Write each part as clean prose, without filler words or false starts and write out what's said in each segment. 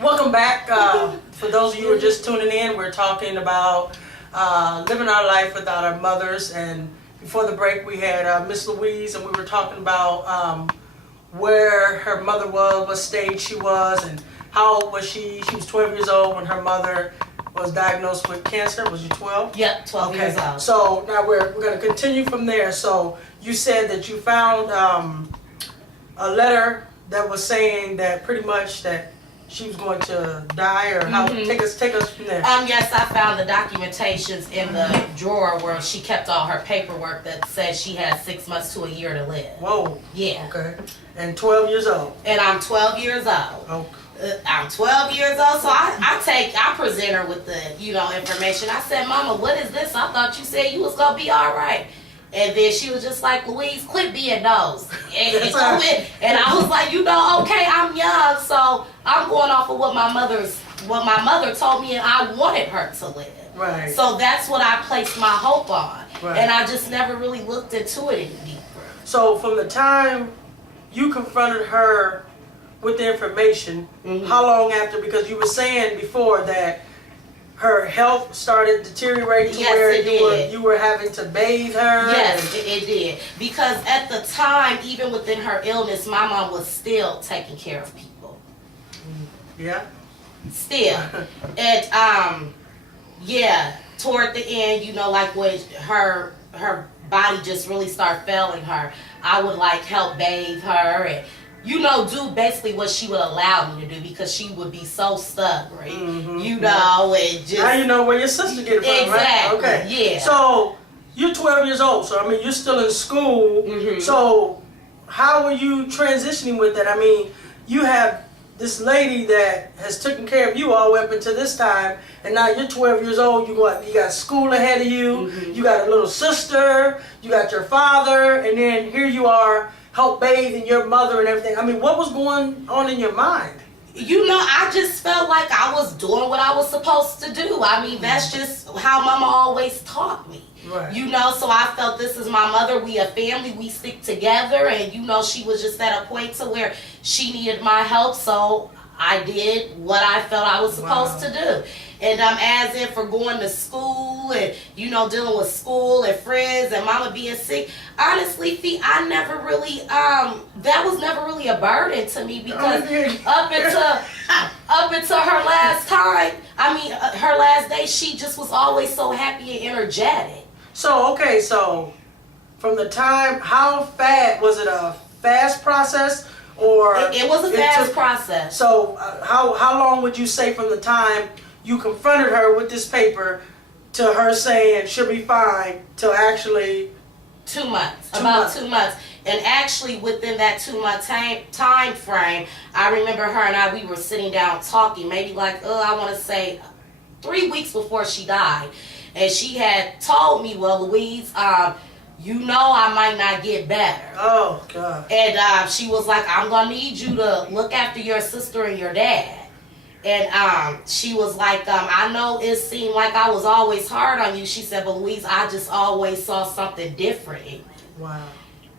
Welcome back. For those of you who are just tuning in, we're talking about living our life without our mothers. And before the break, we had Miss Louise, and we were talking about where her mother was, what stage she was, and how old was she. She was 12 years old when her mother was diagnosed with cancer. Was you 12? Yep, 12 years old. So now we're going to continue from there. So you said that you found a letter that was saying that pretty much that she was going to die, or how? Take us from there. Yes, I found the documentations in the drawer where she kept all her paperwork that said she had 6 months to a year to live. Whoa. Yeah. Okay. And 12 years old. And I'm 12 years old. Okay. I'm 12 years old, so I present her with the, information. I said, Mama, what is this? I thought you said you was going to be all right. And then she was just like, Louise, quit being nosy. And I was like, okay, I'm young, so I'm going off of what my mother told me, and I wanted her to live. Right. So that's what I placed my hope on. Right. And I just never really looked into it any deeper. So from the time you confronted her with the information, how long after? Because you were saying before that her health started deteriorating to where you were having to bathe her. Yes, it did. Because at the time, even within her illness, my mom was still taking care of people. Yeah. Still. And toward the end, like when her body just really started failing her, I would help bathe her and do basically what she would allow me to do, because she would be so stubborn, and just... Now you know where your sister get it from, exactly, right? Okay. Yeah. So, you're 12 years old, so, you're still in school, so how are you transitioning with that? You have this lady that has taken care of you all the way up until this time, and now you're 12 years old, you got school ahead of you, you got a little sister, you got your father, and then here you are, help bathing your mother and everything. What was going on in your mind? I just felt like I was doing what I was supposed to do. That's just how Mama always taught me. Right. So I felt this is my mother. We a family. We stick together. And, she was just at a point to where she needed my help. So I did what I felt I was supposed to do. And as in for going to school and, dealing with school and friends and Mama being sick, honestly, I never really, that was never really a burden to me, because up until her last time, her last day, she just was always so happy and energetic. So, okay, from the time, how fast, was it a fast process? Or it was a fast process. So how long would you say from the time you confronted her with this paper to her saying she'll be fine to actually 2 months? About 2 months. And actually within that 2 month time frame, I remember her and we were sitting down talking, maybe I want to say 3 weeks before she died. And she had told me, well, Louise, I might not get better. Oh, God. And she was like, I'm going to need you to look after your sister and your dad. And she was like, I know it seemed like I was always hard on you. She said, but Louise, I just always saw something different in you. Wow.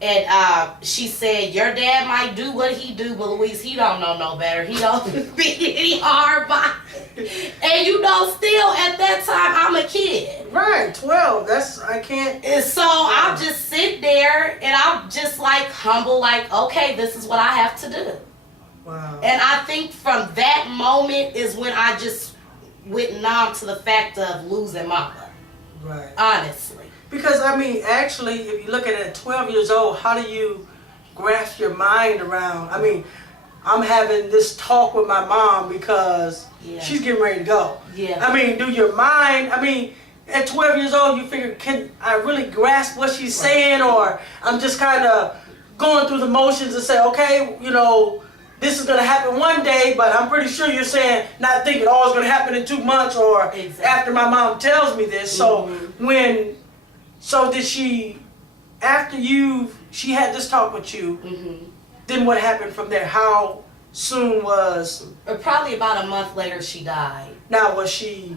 And she said, your dad might do what he do, but Louise, he don't know no better. He don't be any hard by. And still at that time, I'm a kid. Right, 12. I can't. And so I'll just sit there and I'm just humble, okay, this is what I have to do. Wow. And I think from that moment is when I just went numb to the fact of losing Mama. Right. Honestly. Because, actually, if you look at it at 12 years old, how do you grasp your mind around? I'm having this talk with my mom because she's getting ready to go. Yeah. Do your mind, at 12 years old, you figure, can I really grasp what she's saying? Or I'm just kind of going through the motions and say, okay, this is going to happen one day, but I'm pretty sure you're saying, not thinking, oh, it's going to happen in 2 months or after my mom tells me this. So did she, after she had this talk with you, then what happened from there? How soon was... Probably about a month later she died. Now, was she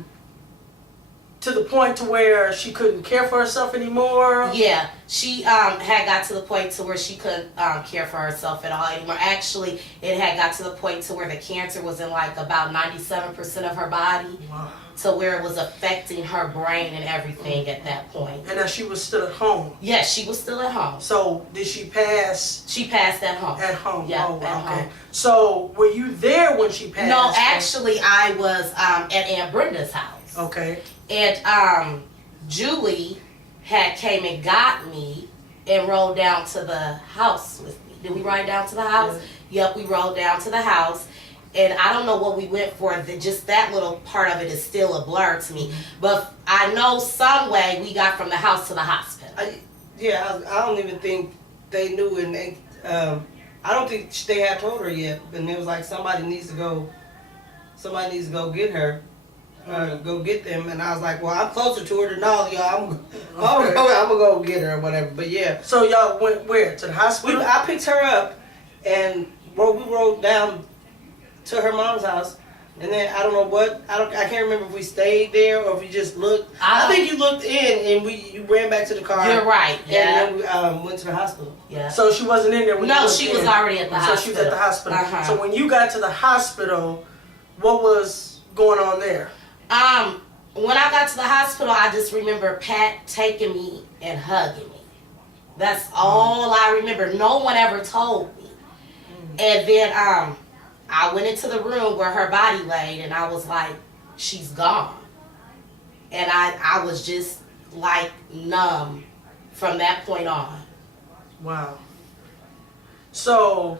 to the point to where she couldn't care for herself anymore? Yeah, she had got to the point to where she couldn't care for herself at all anymore. Actually, it had got to the point to where the cancer was in like about 97% of her body. Wow. To where it was affecting her brain and everything at that point. And that she was still at home? Yes, she was still at home. So did she pass? She passed at home. At home? Yeah, oh, at okay. home. So were you there when she passed? No, actually I was at Aunt Brenda's house. Okay. And Julie had came and got me and rode down to the house with me. Did we ride down to the house? Yeah. Yep, we rode down to the house. And I don't know what we went for. Just that little part of it is still a blur to me. But I know some way we got from the house to the hospital. I don't even think they knew, and they, I don't think they had told her yet. And it was like somebody needs to go get her, go get them. And I was like, well, I'm closer to her than all of y'all. I'm gonna go get her or whatever. But yeah. So y'all went where? To the hospital? I picked her up, and we rode down to her mom's house, and then I don't know what I can't remember if we stayed there or if we just looked. I think you looked in and you ran back to the car. You're right. Yeah. And then we went to the hospital. Yeah. So she wasn't in there when you No, looked she in. was already at the hospital. So she was at the hospital. Uh-huh. So when you got to the hospital, what was going on there? When I got to the hospital, I just remember Pat taking me and hugging me. That's all I remember. No one ever told me. And then I went into the room where her body laid, and I was like, she's gone. And I was just like numb from that point on. Wow. So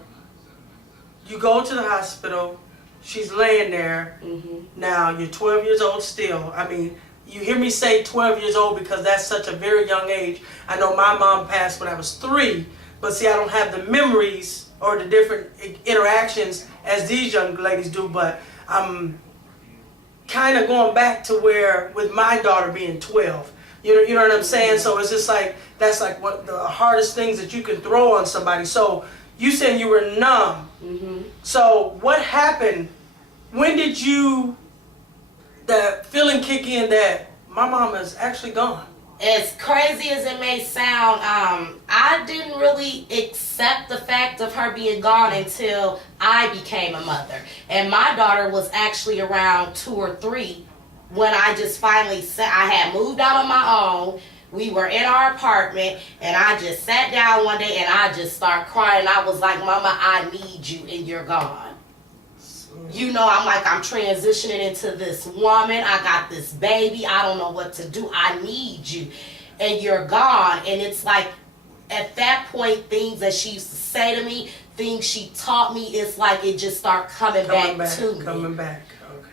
you go to the hospital. She's laying there. Mm-hmm. Now you're 12 years old still. I mean, you hear me say 12 years old because that's such a very young age. I know my mom passed when I was 3, but see, I don't have the memories or the different interactions as these young ladies do, but I'm kind of going back to where with my daughter being 12. You know what I'm saying? So it's just like, that's like one of the hardest things that you can throw on somebody. So you saying you were numb. Mm-hmm. So what happened? When did that feeling kick in that my mom is actually gone? As crazy as it may sound, I didn't really accept the fact of her being gone until I became a mother. And my daughter was actually around 2 or 3 when I just finally I had moved out on my own. We were in our apartment, and I just sat down one day and I just started crying. I was like, Mama, I need you, and you're gone. You know, I'm transitioning into this woman. I got this baby. I don't know what to do. I need you. And you're gone. And it's like, at that point, things that she used to say to me, things she taught me, it's like it just started coming back to me. Coming back. Okay.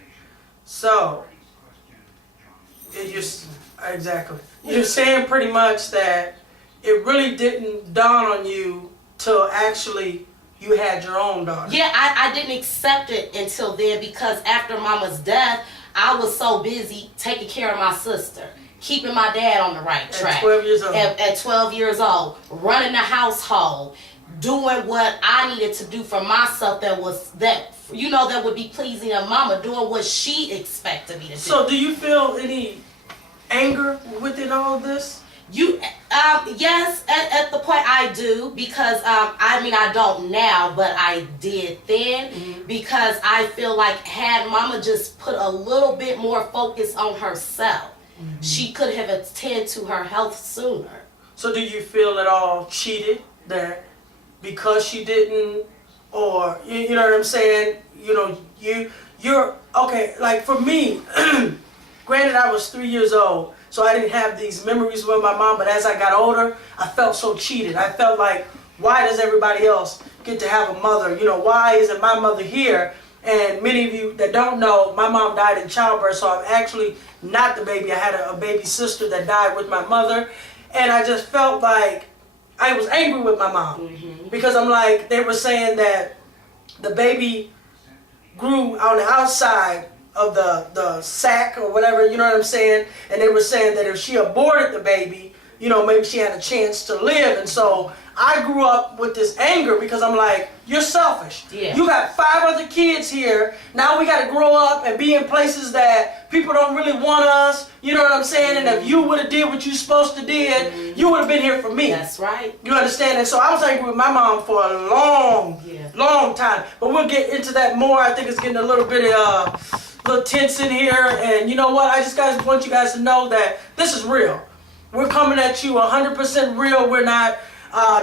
So, exactly. You're saying pretty much that it really didn't dawn on you till actually you had your own daughter. Yeah, I didn't accept it until then because after Mama's death, I was so busy taking care of my sister, keeping my dad on the right track. At 12 years old. At 12 years old, running the household, doing what I needed to do for myself that would be pleasing to Mama, doing what she expected me to do. So do you feel any anger within all of this? Yes, at the point I do, because I don't now, but I did then, because I feel like had Mama just put a little bit more focus on herself, she could have attended to her health sooner. So do you feel at all cheated that because she didn't, or you know what I'm saying? You know, you're okay. Like for me, granted, I was 3 years old. So I didn't have these memories with my mom, but as I got older, I felt so cheated. I felt like, why does everybody else get to have a mother? You know, why isn't my mother here? And many of you that don't know, my mom died in childbirth, so I'm actually not the baby. I had a baby sister that died with my mother, and I just felt like I was angry with my mom because I'm like, they were saying that the baby grew on the outside of the sack or whatever, you know what I'm saying? And they were saying that if she aborted the baby, you know, maybe she had a chance to live. And so I grew up with this anger because I'm like, you're selfish. Yeah. You got 5 other kids here. Now we got to grow up and be in places that people don't really want us. You know what I'm saying? And if you would have did what you supposed to did, you would have been here for me. That's right. You understand? And so I was angry with my mom for a long time. But we'll get into that more. I think it's getting a little bit little tense in here. And you know what? I just guys want you guys to know that this is real. We're coming at you 100% real. We're not,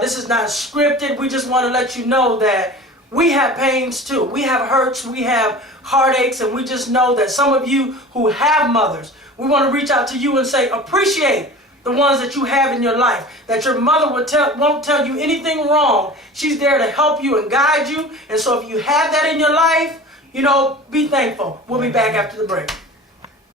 this is not scripted. We just want to let you know that we have pains too. We have hurts. We have heartaches. And we just know that some of you who have mothers, we want to reach out to you and say, appreciate the ones that you have in your life. That your mother won't tell you anything wrong. She's there to help you and guide you. And so if you have that in your life, you know, be thankful. We'll be back after the break.